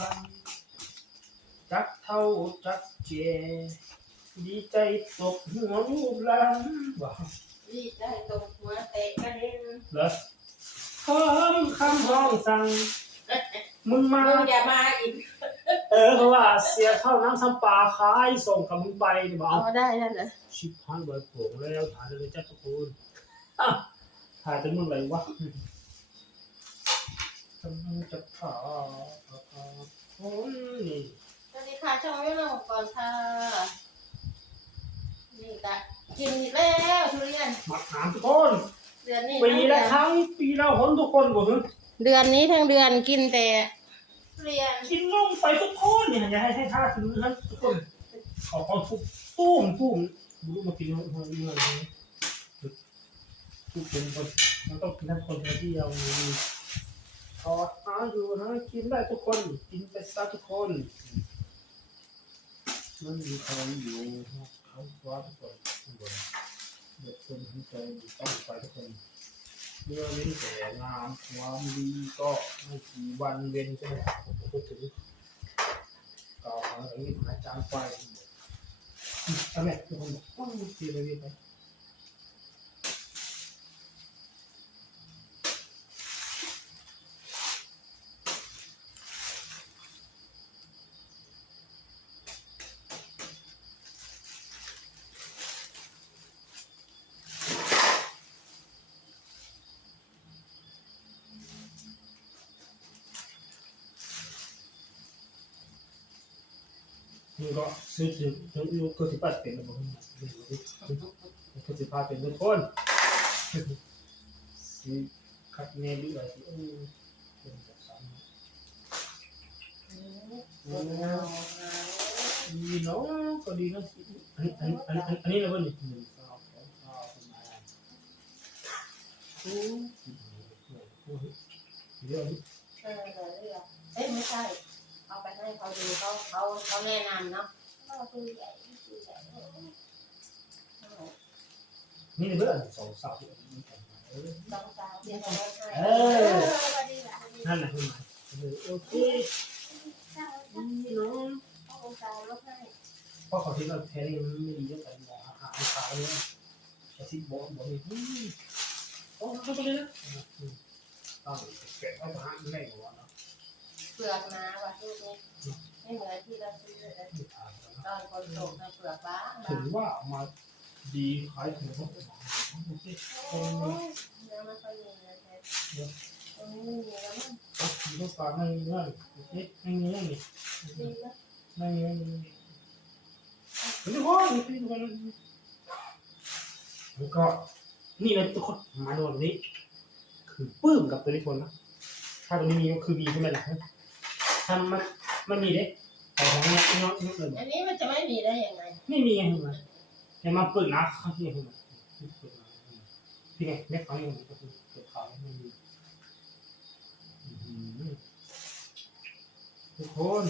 พันจักเท่าจักเจ ดีใจตกหัวลูกหลานว่าดีใจตกหัวเตะกระเด็นเหรอเพิ่มคำห้องสั่ง มึงมามึงอย่ามาอีก เออเพราะว่าเสียเข้าน้ำซ้ำปลาขายส่งกับมึงไปนี่บอกเอาได้นั่นเหรอชิบหายเบิดโผงแล้วถ่ายเลยจ้าทุกคนอะถ่ายจนมึงไหลวะ กำลังจะผ่าคนนี่สวัสดีค่ะช่องไม่ลงก่อนค่ะ นี่กะกินอีกแล้วทุเรียนมาถามทุกคนเดือนนี้ปีละครั้งปีละหนทุกคนบอกเถอะเดือนนี้ทั้งเดือนกินแต่ทุเรียนกินลงไปทุกคนเนี่ยอย่าให้ให้ท่าถึงนั้นทุกคนขอความทุกตุ้มตุ้มรู้มากินเงินเงินเงินทุกคนคนมันต้องกินทั้งคนที่เรามี ขอหาอยู่นะกินได้ทุกคนกินไปซะทุกคนมันมีใครอยู่เขาว่าทุกคนทุกคนเด็กคนที่ใจต้องไปทุกคนเมื่อเว้นแต่งามความดีก็ไม่กี่วันเว้นใช่ไหมพูดถึงก่อหาอะไรนี่หาจานไฟทำไมทุกคนบอกว่าดีเลยดีไป นี่ก็ซื้อถึงถึงยู่ก็สิบแปดเป็นแล้วบอกนี่ดูดิก็สิบห้าเป็นทุกคนสิคัดแน่ดีเลยสิโอ้เป็นแบบสามดีเนาะก็ดีเนาะอันนี้อันนี้อันนี้อันนี้เราเพิ่งหนึ่งสองสามาโอ้เดี๋ยวนี้เออเดี๋ยวเอ้ยไม่ใช่ เอาไปให้เขาดูเขาเขาเขาแนะนำเนาะตัวใหญ่ตัวใหญ่นี่เบื่อสองสาวเออสองสาวเรียนเอาไว้ให้เออนั่นแหละคือหมายโอเคนี่เนาะเอาสาวลบให้เพราะเขาคิดว่าแพ้นี่มันไม่ดีเรื่องการมองอาหารขาวเนี่ยจะซิบอกบอกนี่โอ้เข้าไปเลยนะต้องเก็บเอาอาหารไม่หัวเนาะ ปลือกหนาว่ะลูกนี้ไม่เหมือนที่เราซื้อเลยไม่ทานแล้วตอนคนตกในเปลือกบ้างถึงว่ามาดีขายถึงเขาโอเคโอ้ยเนื้อมันค่อยมีนะแท้ตรงนี้มีแล้วมันมีลูกปลาไม่เงื่อนโอเคไม่เงื่อนนี่ดีแล้วไม่เงื่อนนี่ทุกคนนี่ทุกคนแล้วก็นี่เลยทุกคนมาโดนนี้ คือปื้มกับตัวนี้คนนะถ้าตัวนี้มีก็คือมีใช่ไหมล่ะ ถ้ามันมันมีเด้แต่ของเนี้ยน้องน้องเลยอันนี้มันจะไม่มีได้ยังไงไม่มีไงเห็นไหมแต่มาเปิดนะข้างที่เห็นไหมพี่ไงเล็กเขาอย่างนี้ก็คือเกิดขาวไม่มีทุกคน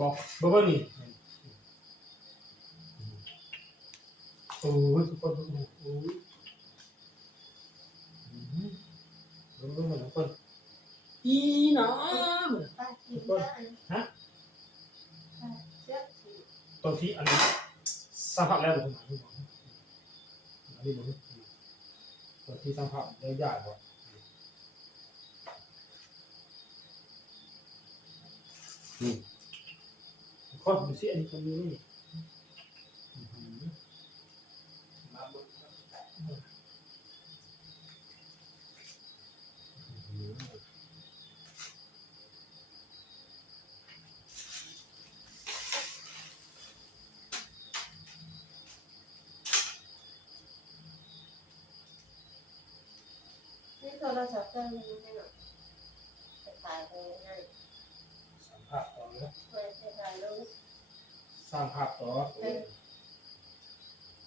บอกบอกว่านี่โอ้ยทุกคนโอ้ย รู้รู้เหมือนทุกคนอีน้ำป้ากินได้ฮะเชื่อสิตอนที่อันนี้สัมผัสแล้วหรือผมหมายถึงอันนี้ผมตอนที่สัมผัสได้ยากกว่านี่ข้อดูสิอันนี้ตรงนี้นี่มาบน นี่โทรศัพท์เครื่องนี้ให้หน่อยจะถ่ายไปนั่นสัมผัสต่อแล้วเพื่อจะถ่ายรูปสร้างภาพต่อ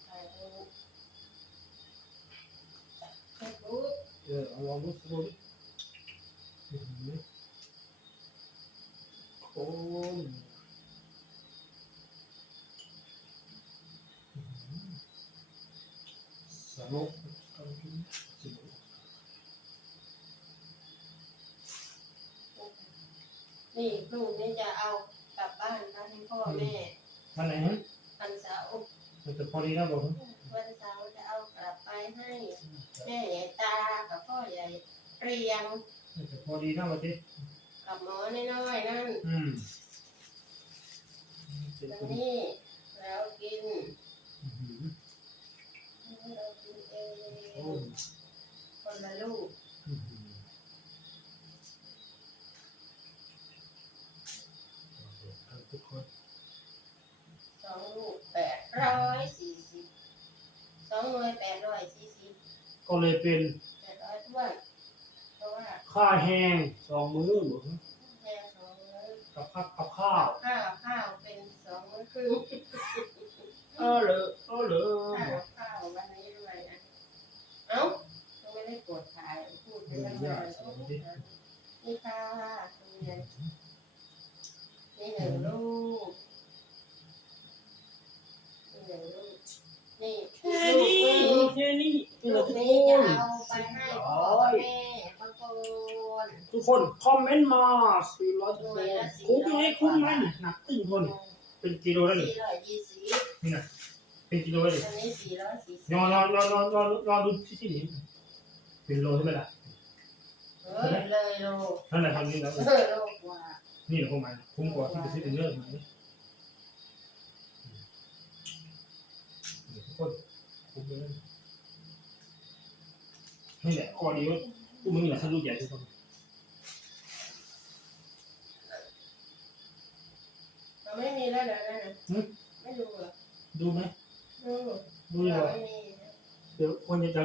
ถ่ายรูปเฟซบุ๊ก เออลองดูดูดิ โอ้ยสนุกสนุกนี่ลูกนี่จะเอากลับบ้านไปให้พ่อแม่มันไหนฮะวันเสาร์มันจะพอดีนะบอกวันเสาร์จะเอากลับไปให้ แม่ใหญ่ตากับพ่อใหญ่เรียงมัน จะพอดีนะวันที่กับหมอน้อยๆนั่นอืมเจ็ดวันคนนี้แล้วกินอื้อหือเรากินเอโอ้งคนละลูกอื้อหือทุกคนสองลูกแปดร้อยสี่สิบสองหน่วยแปดร้อยสี่สิบก็เลยเป็นแปดร้อยท้วนเพ ราะว่าค่าแห้งสองมื้อหรือแม่สองมื้อกับข้าวกับข้าวข้าวข้าวเป็นสองมื้อครึ่งเออเหรอเออเหรอข้าวข้าววันนี้ด้วยนะเอ้าเราไม่ได้ปวดขายพูดไปทั้งวันโอ้โหนี่ค่ะคุณยายนี่หนึ่งลูกนี่หนึ่งลูกนี่แค่ลูกนี้นี้แค่นี้นี่แหลูละกทุกนี้คจะนเอาไปให้พ่อแม่บางคน ทุก คนคอมเมนต์มาสี่ร้อยทุกคนคุ้มไหมคุ้มไหมนี่หนักตึ้งคน เป็นกิโลแล้วนี่สี่ร้อยยี่สิบนี่นะเป็นกิโลแล้วนี่อันนี้สี่ร้อยสี่สิบนอนนอนนอนนอนนอนนอนดูที่ที่นี่เป็นโลใช่ไหมล่ะเออเลยโลนั่นแหละทำนี่แล้วเออโลกว่านี่แหละพวกมันคุ้มกว่าที่จะซื้อเป็นเรื่องไหมทุกคนคุ้มเลยนี่แหละข้อดีว่าพวกมึงแหละถ้าลูกใหญ่ทุกคน เรา ไม่มีแล้วเดี๋ยวนั่นน่ะไม่ดูเหรอดูไหมดูดูอยู่เราเหรอไม่มีเดี๋ยวคนอยากจะ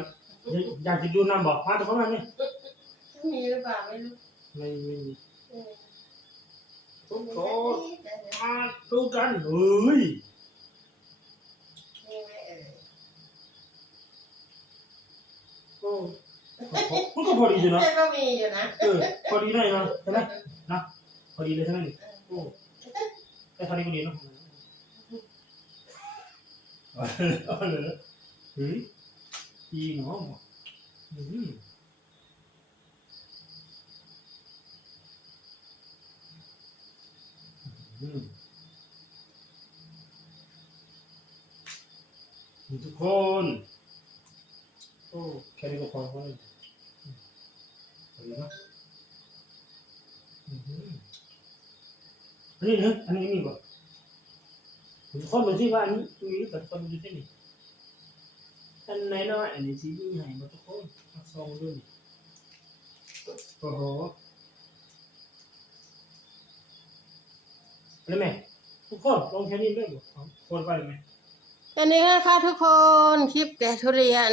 อยากจะดูน้ำบอกมาแต่เขามานี่ถ้ามีหรือเปล่าไม่รู้ไม่ไม่มีไม่มีทุกมีคแค่นนี้เดี๋ยวๆมาดูกันเฮ้ยนี่ไม่เอ่ยโอ้มันก็พอดีอยู่นะแต่ก็มีอยู่นะเออพอดีเลยนะใช่ไหมนะพอดีเลยใช่ไหมนี่โอ้ แต่พอดีพอดีเนาะเอาเลยนะเฮ้ยอีเนาะอืมอืมทุกคนโอ้แค่นี้ก็พอแล้วเลยพอดีเนาะอือหื อันนี้นะอันนี้มีบ่คนดูที่ว่าอันนี้มีแต่คนดูที่นี่อันไหนเนาะอันนี้ที่มีให้มาทุกคนมาซองด้วยนี่โอ้โหแล้วแม่ทุกคนลองแค่นี้ได้บ่คนไปไหมอันนี้นะคะทุกคนคลิปแกะทุเรียน